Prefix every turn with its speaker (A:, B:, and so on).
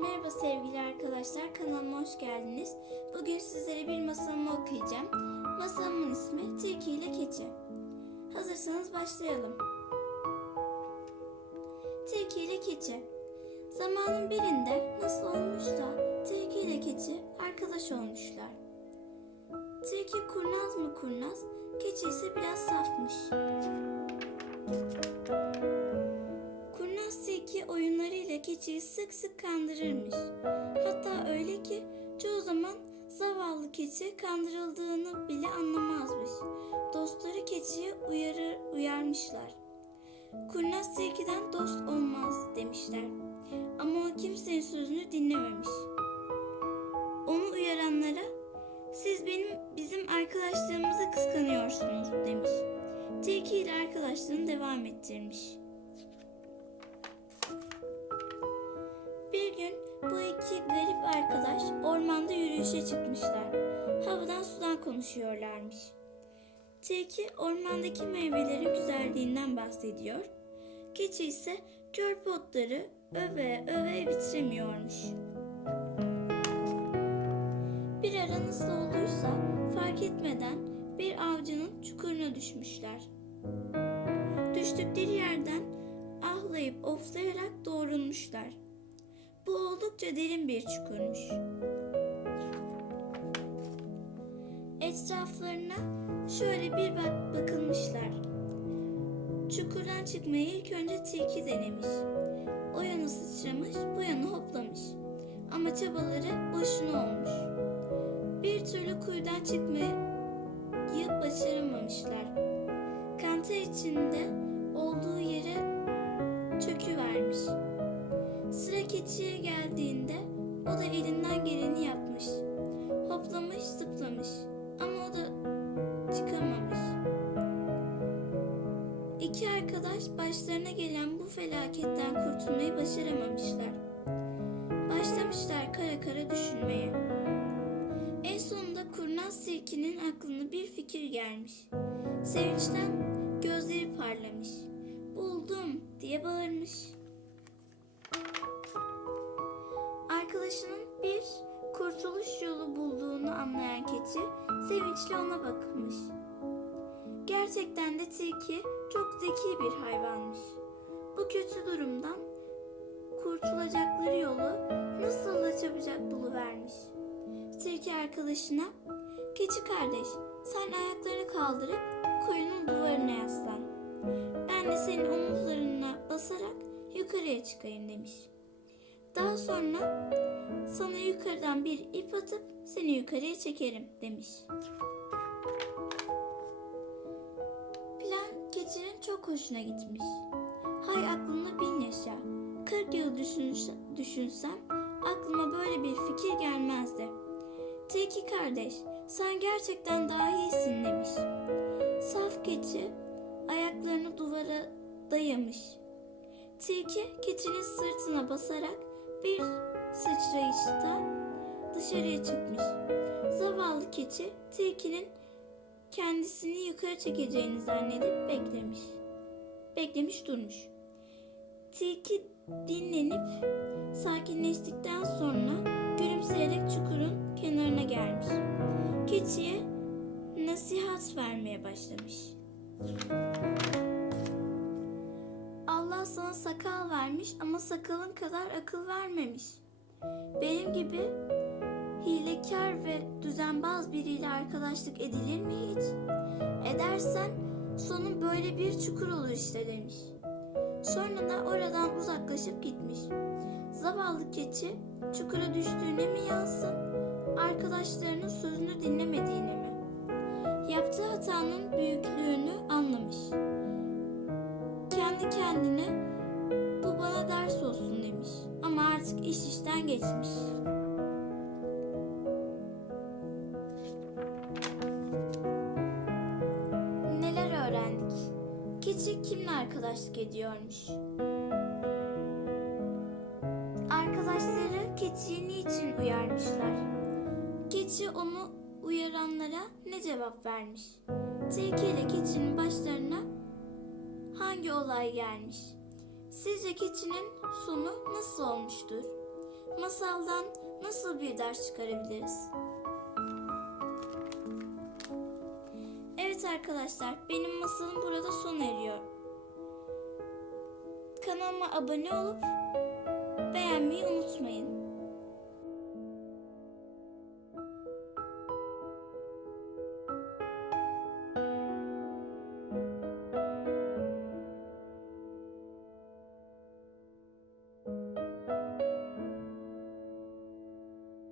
A: Merhaba sevgili arkadaşlar, kanalıma hoş geldiniz. Bugün sizlere bir masalımı okuyacağım. Masalımın ismi Tilki ile Keçi. Hazırsanız başlayalım. Tilki ile Keçi Zamanın birinde nasıl olmuş da Tilki ile Keçi arkadaş olmuşlar. Tilki kurnaz mı kurnaz, keçi ise biraz safmış. Kurnaz tilki oyunlarıyla keçiyi sık sık kandırırmış. Hatta öyle ki çoğu zaman zavallı keçi kandırıldığını bile anlamazmış. Dostları keçiyi uyarır, uyarmışlar. Kurnaz tilkiden dost olmaz demişler. Ama o kimsenin sözünü dinlememiş. Onu uyaranlara siz benim bizim arkadaşlığımızı kıskanıyorsunuz demiş. Tilki ile arkadaşlığını devam ettirmiş. İki garip arkadaş ormanda yürüyüşe çıkmışlar. Havadan sudan konuşuyorlarmış. Tilki ormandaki meyvelerin güzelliğinden bahsediyor. Keçi ise körpe otları öve öve bitiremiyormuş. Bir ara nasıl olursa fark etmeden bir avcının çukuruna düşmüşler. Düştükleri yerden ahlayıp oflayarak doğrulmuşlar. Bu oldukça derin bir çukurmuş. Etraflarına şöyle bir bak bakılmışlar. Çukurdan çıkmayı ilk önce tilki denemiş. O yana sıçramış, bu yana hoplamış. Ama çabaları boşuna olmuş. Bir türlü kuyudan çıkmayı başaramamışlar. Kanter içinde olduğu yere çöküvermiş. Sıra keçiye geldiğinde o da elinden geleni yapmış. Hoplamış zıplamış ama o da çıkamamış. İki arkadaş başlarına gelen bu felaketten kurtulmayı başaramamışlar. Başlamışlar kara kara düşünmeye. En sonunda kurnaz tilkinin aklına bir fikir gelmiş. Sevinçten gözleri parlamış. Buldum diye bağırmış. Arkadaşının bir kurtuluş yolu bulduğunu anlayan keçi sevinçle ona bakmış. Gerçekten de tilki çok zeki bir hayvanmış. Bu kötü durumdan kurtulacakları yolu nasıl da çabucak buluvermiş. Tilki arkadaşına, keçi kardeş sen ayaklarını kaldırıp kuyunun duvarına yaslan. Ben de senin omuzlarına basarak yukarıya çıkayım demiş. Daha sonra sana yukarıdan bir ip atıp seni yukarıya çekerim demiş. Plan keçinin çok hoşuna gitmiş. Hay aklına bin yaşa. 40 yıl düşünse, düşünsem aklıma böyle bir fikir gelmezdi. Tilki kardeş sen gerçekten daha iyisin demiş. Saf keçi ayaklarını duvara dayamış. Tilki keçinin sırtına basarak bir sıçrayışta dışarıya çıkmış. Zavallı keçi tilkinin kendisini yukarı çekeceğini zannedip beklemiş. Beklemiş durmuş. Tilki dinlenip sakinleştikten sonra gülümseyerek çukurun kenarına gelmiş. Keçiye nasihat vermeye başlamış. Sana sakal vermiş ama sakalın kadar akıl vermemiş. Benim gibi hilekar ve düzenbaz biriyle arkadaşlık edilir mi hiç? Edersen sonu böyle bir çukur olur işte demiş. Sonra da oradan uzaklaşıp gitmiş. Zavallı keçi çukura düştüğüne mi yansın, arkadaşlarının sözünü artık iş işten geçmiş. Neler öğrendik? Keçi kimle arkadaşlık ediyormuş? Arkadaşları keçiyi niçin uyarmışlar? Keçi onu uyaranlara ne cevap vermiş? Tilki ile keçinin başlarına hangi olay gelmiş? Sizce keçinin sonu nasıl olmuştur? masaldan nasıl bir ders çıkarabiliriz? Evet arkadaşlar, benim masalım burada sona eriyor. Kanalıma abone olup beğenmeyi unutmayın.